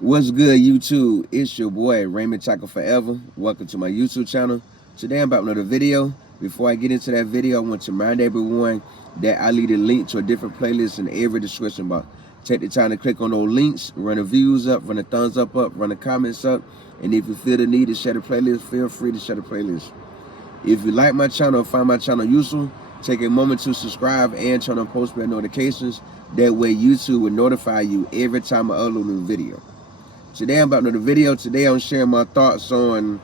What's good, YouTube? It's your boy Raymond Tackle Forever. Welcome to my YouTube channel. Today I'm about another video. Before I get into that video, I want to remind everyone that I leave a link to a different playlist in every description box. Take the time to click on those links, run the views up, run the thumbs up, run the comments up, and if you feel the need to share the playlist, feel free to share the playlist. If you like my channel or find my channel useful, take a moment to subscribe and turn on post bell notifications. That way YouTube will notify you every time I upload a new video. Today I'm about another video. Today I'm sharing my thoughts on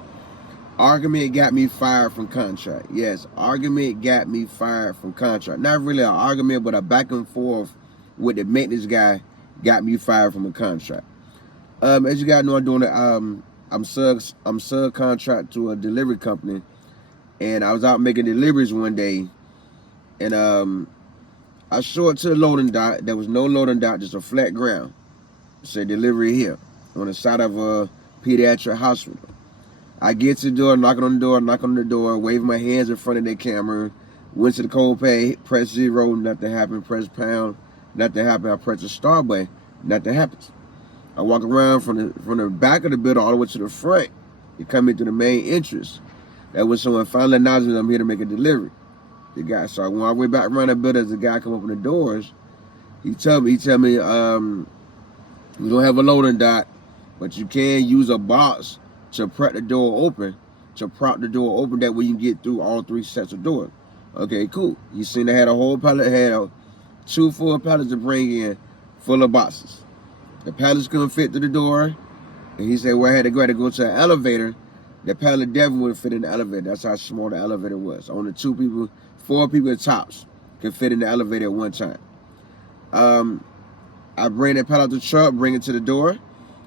argument got me fired from contract. Yes, argument got me fired from contract. Not really an argument, but a back and forth with the maintenance guy got me fired from a contract. As you guys know, I'm doing it. I'm subcontract to a delivery company, and I was out making deliveries one day, and I showed to the loading dock. There was no loading dock, just a flat ground. It said delivery here on the side of a pediatric hospital. I get to the door, knock on the door, wave my hands in front of the camera, went to the code pay, press 0, nothing happened, press pound, nothing happened. I press the star button, nothing happens. I walk around from the back of the building all the way to the front. You come into the main entrance. That was someone finally acknowledging I'm here to make a delivery. The guy, so when I went back around the building, as the guy come open the doors, he tell me, we don't have a loading dock, but you can use a box to prop the door open, that way you can get through all 3 sets of doors. Okay, cool. You seen they had a whole pallet, had 2 full pallets to bring in full of boxes. The pallets couldn't fit through the door, and he said, well, I had to go to an elevator. The pallet definitely wouldn't fit in the elevator. That's how small the elevator was. Only 4 people at tops could fit in the elevator at one time. I bring that pallet out the truck, bring it to the door.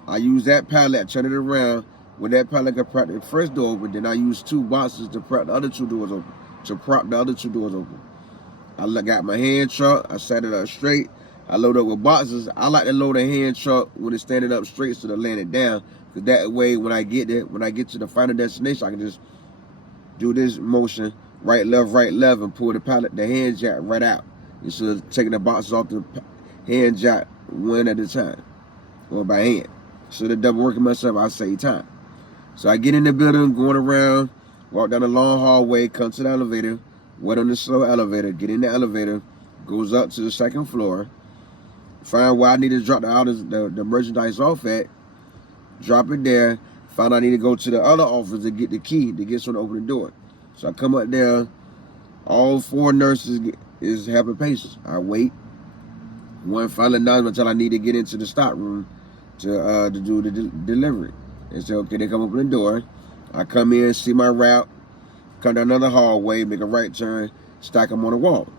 I use that pallet, turn it around. When that pallet could prop the first door open, then I use 2 boxes to prop the other 2 doors open. I got my hand truck, I set it up straight. I load up with boxes. I like to load a hand truck when it's standing up straight so to land it down. Because that way when I get to the final destination, I can just do this motion, right, left, and pull the hand jack right out. Instead of taking the boxes off the hand jack one at a time, or by hand. So the double working myself, I save time. So I get in the building, going around, walk down the long hallway, come to the elevator, wait on the slow elevator, get in the elevator, goes up to the 2nd floor, find where I need to drop the merchandise off at, drop it there, find I need to go to the other office to get the key to get someone to open the door. So I come up there, all 4 nurses is helping patients. I wait. One finally nods until I need to get into the stock room to do the delivery. And say, okay, they come open the door. I come in, see my route, come down another hallway, make a right turn, stack them on the wall.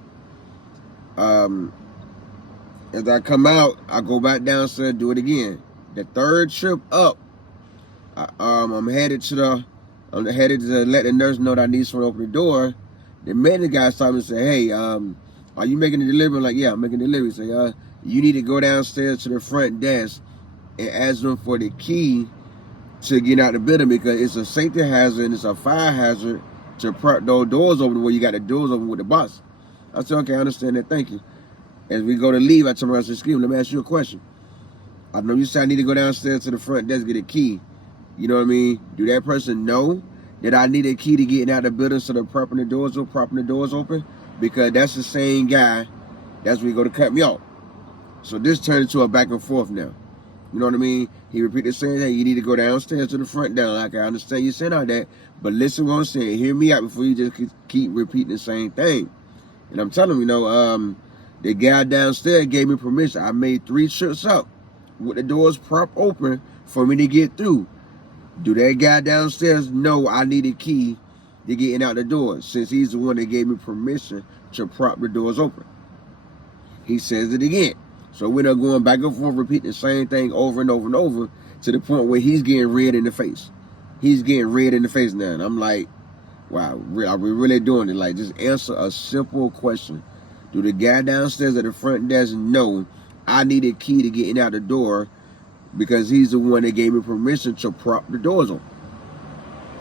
As I come out, I go back downstairs, do it again. The 3rd trip up, I'm headed to let the nurse know that I need someone to open the door. The maintenance guy stopped me and said, hey, are you making a delivery? I'm like, yeah, I'm making a delivery. Say, you need to go downstairs to the front desk and ask them for the key to get out the building, because it's a safety hazard and it's a fire hazard to prop those doors open where you got the doors open with the box. I said, okay, I understand that, thank you. As we go to leave, I turn around and say, excuse me, let me ask you a question. I know you said I need to go downstairs to the front desk, get a key. You know what I mean? Do that person know that I need a key to get out the building so they're propping the doors open? Because that's the same guy that's where he go to cut me off. So this turned into a back and forth now. You know what I mean? He repeated saying, hey, you need to go downstairs to the front down. Like, I understand you saying all that, but listen to what I'm saying. Hear me out before you just keep repeating the same thing. And I'm telling you, the guy downstairs gave me permission. I made 3 trips up with the doors propped open for me to get through. Do that guy downstairs know I need a key to getting out the door, since he's the one that gave me permission to prop the doors open? He says it again. So we're not going back and forth, repeating the same thing over and over and over, to the point where he's getting red in the face. He's getting red in the face now. And I'm like, wow, are we really doing it? Like, just answer a simple question. Do the guy downstairs at the front desk know I need a key to getting out the door, because he's the one that gave me permission to prop the doors open?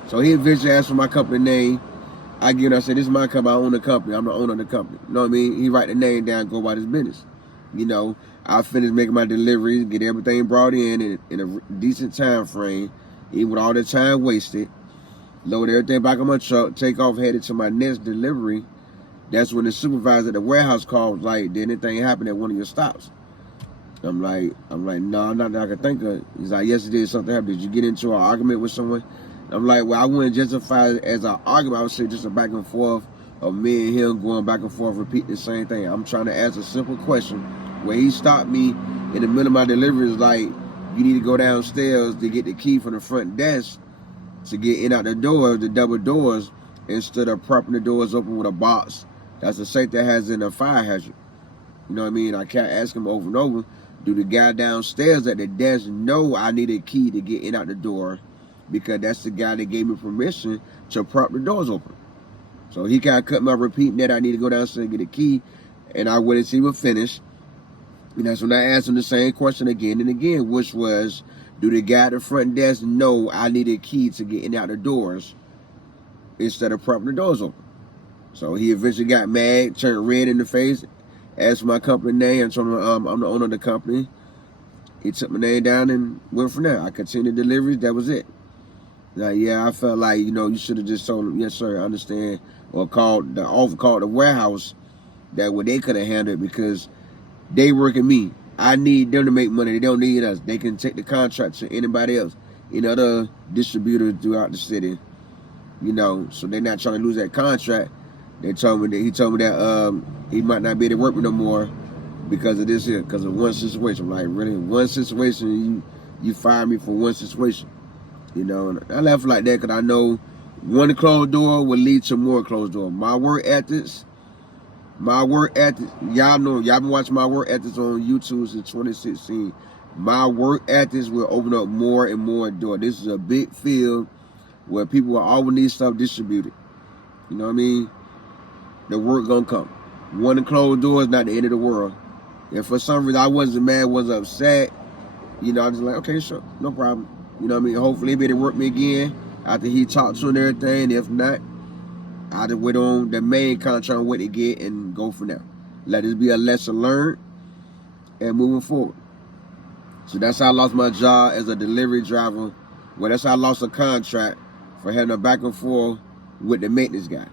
So he eventually asked for my company name. I said, this is my company, I own the company, I'm the owner of the company. You know what I mean? He write the name down, go about his business. You know, I finished making my deliveries, get everything brought in a decent time frame, even with all the time wasted. Load everything back on my truck, take off, headed to my next delivery. That's when the supervisor at the warehouse called, like, did anything happen at one of your stops? I'm like, no, not that I can think of. He's like, yes, it did. Something happened. Did you get into an argument with someone? I'm like, well, I wouldn't justify it as an argument. I would say just a back and forth of me and him going back and forth, repeating the same thing. I'm trying to ask a simple question where he stopped me in the middle of my delivery. Is like, you need to go downstairs to get the key from the front desk to get in out the door, the double doors, instead of propping the doors open with a box. That's the safety that has in a fire hazard. You know what I mean? I can't ask him over and over. Do the guy downstairs at the desk know I need a key to get in out the door? Because that's the guy that gave me permission to prop the doors open. So he kind of cut me off repeating that I need to go downstairs and get a key. And I waited until he was finished. And that's when I asked him the same question again and again, which was, do the guy at the front desk know I need a key to get in and out the doors instead of propping the doors open? So he eventually got mad, turned red in the face, asked my company name, and told him I'm the owner of the company. He took my name down and went from there. I continued deliveries. That was it. Like, yeah, I felt like, you know, you should have just told him, yes, sir, I understand. Or called the warehouse that way they could have handled it, because they working me. I need them to make money. They don't need us. They can take the contract to anybody else, any other distributors throughout the city. You know, so they're not trying to lose that contract. He told me that he might not be able to work with no more because of this here, because of one situation. Like, really, one situation, you fired me for one situation. You know, and I left like that because I know one closed door will lead to more closed door. My work ethics, y'all know, y'all been watching my work ethics on YouTube since 2016. My work ethics will open up more and more doors. This is a big field where people will always need stuff distributed. You know what I mean? The work gonna come. One closed door is not the end of the world. If for some reason I wasn't mad, wasn't upset, you know, I was like, okay, sure, no problem. You know what I mean? Hopefully he'll be able to work me again after he talked to and everything. If not, I just wait on the main contract and wait to get and go from there. Let this be a lesson learned and moving forward. So that's how I lost my job as a delivery driver. Well, that's how I lost a contract for having a back and forth with the maintenance guy.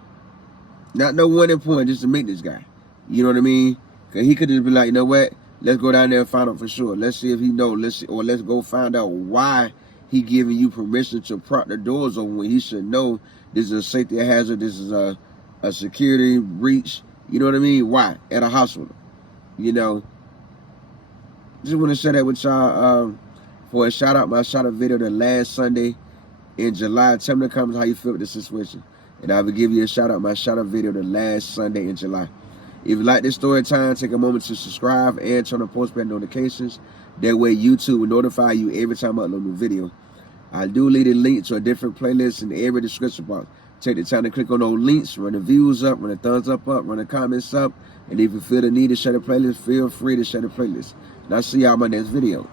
Not no one point, just the maintenance guy. You know what I mean? Because he could just be like, you know what? Let's go down there and find out for sure. Let's see if he knows. Let's go find out why he giving you permission to prop the doors open when he should know this is a safety hazard. This is a security breach. You know what I mean? Why? At a hospital. You know? Just want to share that with y'all for a shout out. My shout out video the last Sunday in July. Tell me in the comments how you feel with this situation. And I will give you a shout out. My shout out video the last Sunday in July. If you like this story time, take a moment to subscribe and turn on post bell notifications. That way YouTube will notify you every time I upload a new video. I do leave a link to a different playlist in every description box. Take the time to click on those links, run the views up, run the thumbs up, run the comments up. And if you feel the need to share the playlist, feel free to share the playlist. And I'll see y'all in my next video.